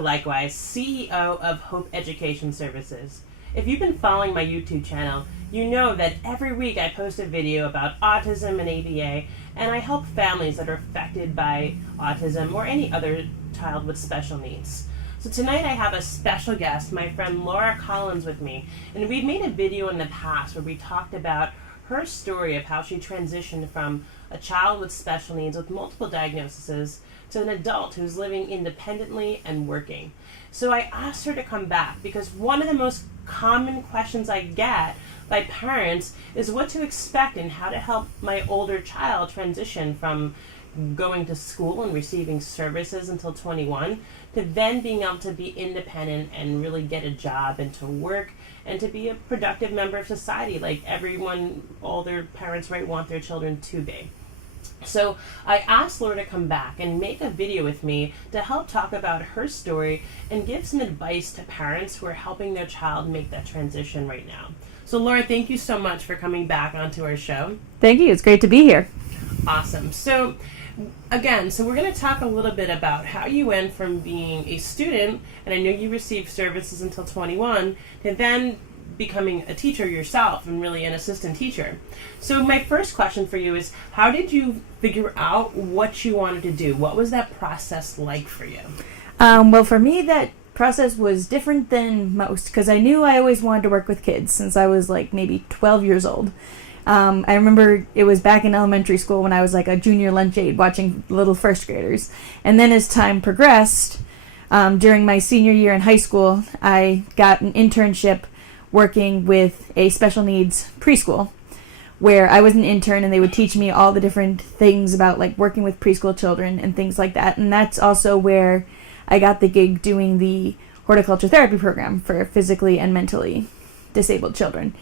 Leichtweisz, CEO of Hope Education Services. If you've been following my YouTube channel, you know that every week I post a video about autism and ABA, and I help families that are affected by autism or any other child with special needs. So tonight I have a special guest, my friend Laura Collins, with me, and we've made a video in the past where we talked about her story of how she transitioned from a child with special needs with multiple diagnoses to an adult who's living independently and working. So I asked her to come back because one of the most common questions I get by parents is what to expect and how to help my older child transition from going to school and receiving services until 21 to then being able to be independent and really get a job and to work and to be a productive member of society like everyone, all their parents, right, want their children to be. So I asked Laura to come back and make a video with me to help talk about her story and give some advice to parents who are helping their child make that transition right now. So Laura, thank you so much for coming back onto our show. Thank you. It's great to be here. Awesome. So again, we're going to talk a little bit about how you went from being a student, and I know you received services until 21, to then becoming a teacher yourself and really an assistant teacher. So my first question for you is, how did you figure out what you wanted to do? What was that process like for you? Well, for me, that process was different than most because I knew I always wanted to work with kids since I was like maybe 12 years old. I remember it was back in elementary school when I was like a junior lunch aide watching little first graders. And then as time progressed, during my senior year in high school, I got an internship working with a special needs preschool where I was an intern and they would teach me all the different things about like working with preschool children and things like that. And that's also where I got the gig doing the horticulture therapy program for physically and mentally disabled children.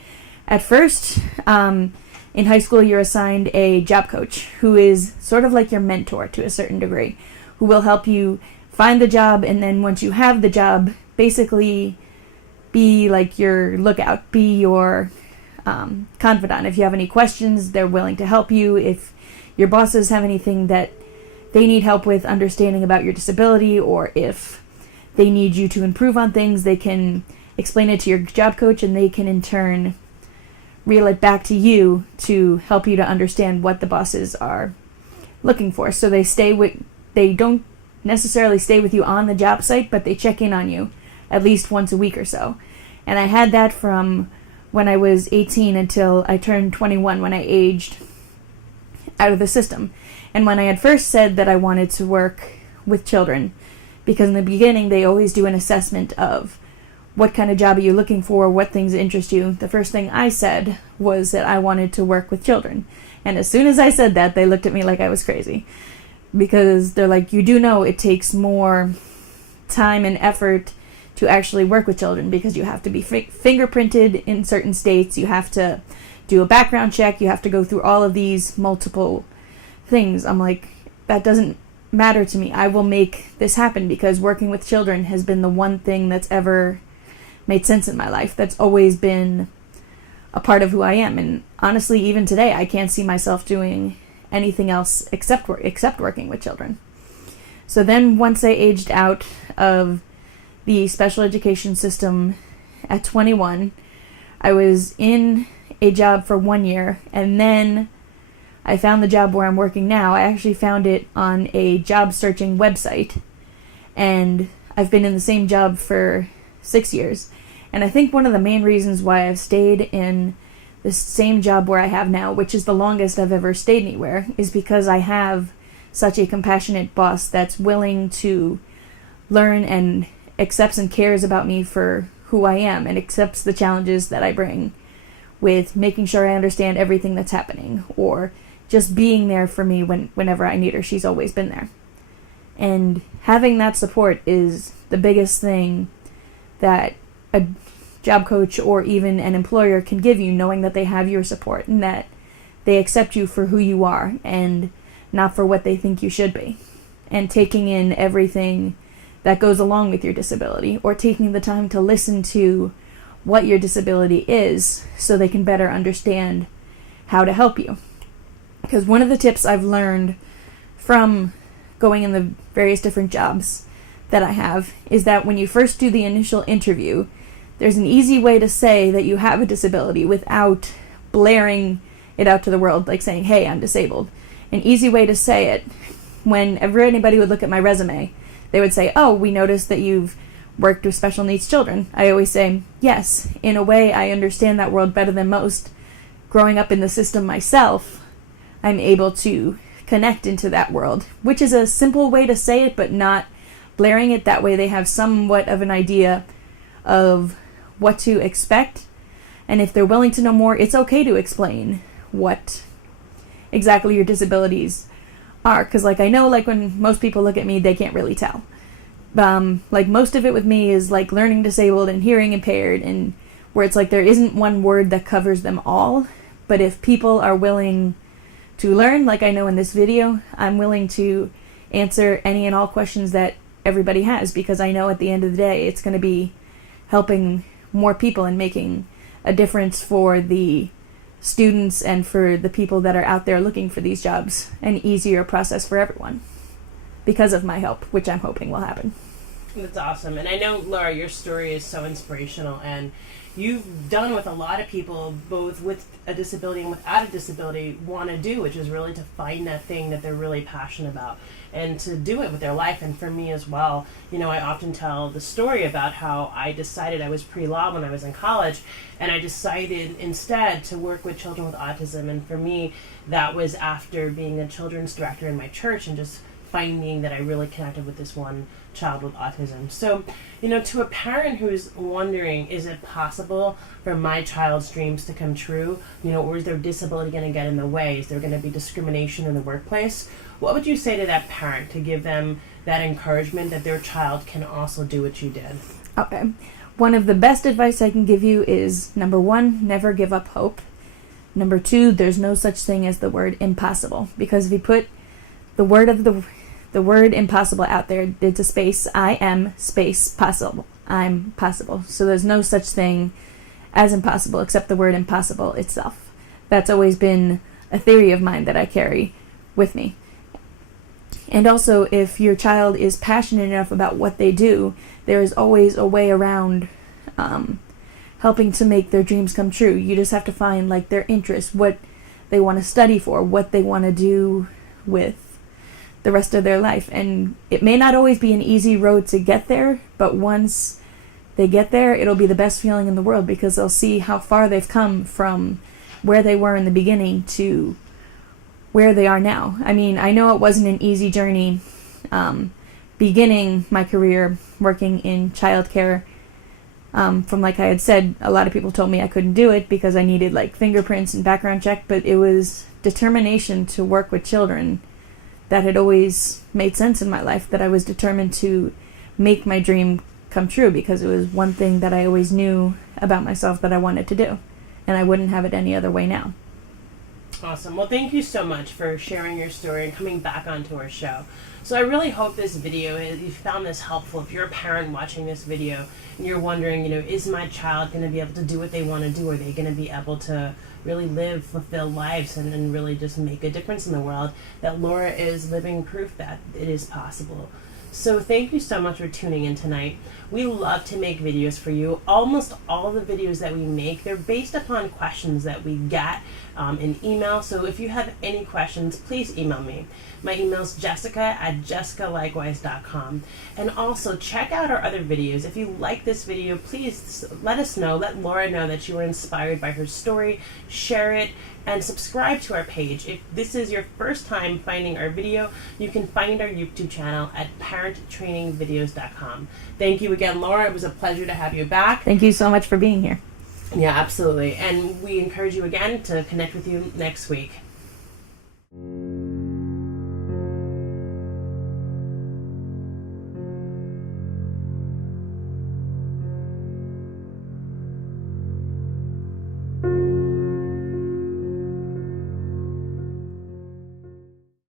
At first, in high school, you're assigned a job coach who is sort of like your mentor to a certain degree, who will help you find the job, and then once you have the job, basically be like your lookout, be your confidant. If you have any questions, they're willing to help you. If your bosses have anything that they need help with understanding about your disability, or if they need you to improve on things, they can explain it to your job coach, and they can in turn reel it back to you to help you to understand what the bosses are looking for. So they don't necessarily stay with you on the job site, but they check in on you at least once a week or so. And I had that from when I was 18 until I turned 21, when I aged out of the system. And when I had first said that I wanted to work with children, because in the beginning they always do an assessment of what kind of job are you looking for, what things interest you, the first thing I said was that I wanted to work with children. And as soon as I said that, they looked at me like I was crazy. Because they're like, you do know it takes more time and effort to actually work with children because you have to be fingerprinted in certain states, you have to do a background check, you have to go through all of these multiple things. I'm like, that doesn't matter to me. I will make this happen because working with children has been the one thing that's ever made sense in my life. That's always been a part of who I am. And honestly, even today, I can't see myself doing anything else except working with children. So then once I aged out of the special education system at 21, I was in a job for 1 year, and then I found the job where I'm working now. I actually found it on a job searching website, and I've been in the same job for 6 years. And I think one of the main reasons why I've stayed in the same job where I have now, which is the longest I've ever stayed anywhere, is because I have such a compassionate boss that's willing to learn and accepts and cares about me for who I am and accepts the challenges that I bring with making sure I understand everything that's happening or just being there for me whenever I need her. She's always been there. And having that support is the biggest thing that a job coach or even an employer can give you, knowing that they have your support and that they accept you for who you are and not for what they think you should be. And taking in everything that goes along with your disability, or taking the time to listen to what your disability is so they can better understand how to help you. Because one of the tips I've learned from going in the various different jobs that I have is that when you first do the initial interview, there's an easy way to say that you have a disability without blaring it out to the world, like saying, hey, I'm disabled. An easy way to say it, whenever anybody would look at my resume, they would say, oh, we noticed that you've worked with special needs children. I always say, yes, in a way I understand that world better than most. Growing up in the system myself, I'm able to connect into that world, which is a simple way to say it, but not blaring it. That way they have somewhat of an idea of what to expect, and if they're willing to know more, it's okay to explain what exactly your disabilities are, because like I know, like when most people look at me, they can't really tell. Like most of it with me is like learning disabled and hearing impaired, and where it's like there isn't one word that covers them all, but if people are willing to learn, like I know in this video, I'm willing to answer any and all questions that everybody has, because I know at the end of the day it's going to be helping more people and making a difference for the students and for the people that are out there looking for these jobs, an easier process for everyone because of my help, which I'm hoping will happen. That's awesome. And I know, Laura, your story is so inspirational, and you've done what a lot of people, both with a disability and without a disability, want to do, which is really to find that thing that they're really passionate about and to do it with their life. And for me as well, you know, I often tell the story about how I decided, I was pre-law when I was in college, and I decided instead to work with children with autism. And for me, that was after being a children's director in my church and just finding that I really connected with this one child with autism. So, you know, to a parent who's wondering, is it possible for my child's dreams to come true? You know, or is their disability going to get in the way? Is there going to be discrimination in the workplace? What would you say to that parent to give them that encouragement that their child can also do what you did? Okay. One of the best advice I can give you is, number one, never give up hope. Number two, there's no such thing as the word impossible, because if you put the word impossible out there, it's a space, I am space possible. I'm possible. So there's no such thing as impossible except the word impossible itself. That's always been a theory of mine that I carry with me. And also, if your child is passionate enough about what they do, there is always a way around helping to make their dreams come true. You just have to find like their interests, what they want to study for, what they want to do with the rest of their life. And it may not always be an easy road to get there, but once they get there, it'll be the best feeling in the world, because they'll see how far they've come from where they were in the beginning to where they are now. I mean, I know it wasn't an easy journey beginning my career working in childcare. From like I had said, a lot of people told me I couldn't do it because I needed like fingerprints and background check, but it was determination to work with children that had always made sense in my life, that I was determined to make my dream come true, because it was one thing that I always knew about myself that I wanted to do, and I wouldn't have it any other way now. Awesome. Well, thank you so much for sharing your story and coming back onto our show. So I really hope this video, you found this helpful. If you're a parent watching this video and you're wondering, you know, is my child going to be able to do what they want to do? Are they going to be able to really live fulfilled lives and really just make a difference in the world? That Laura is living proof that it is possible. So thank you so much for tuning in tonight. We love to make videos for you. Almost all the videos that we make, they're based upon questions that we get in email. So if you have any questions, please email me. My email is jessica@jessicaleichtweisz.com. And also check out our other videos. If you like this video, please let us know. Let Laura know that you were inspired by her story. Share it and subscribe to our page. If this is your first time finding our video, you can find our YouTube channel at parenttrainingvideos.com. Thank you again, Laura. It was a pleasure to have you back. Thank you so much for being here. Yeah, absolutely. And we encourage you again to connect with you next week.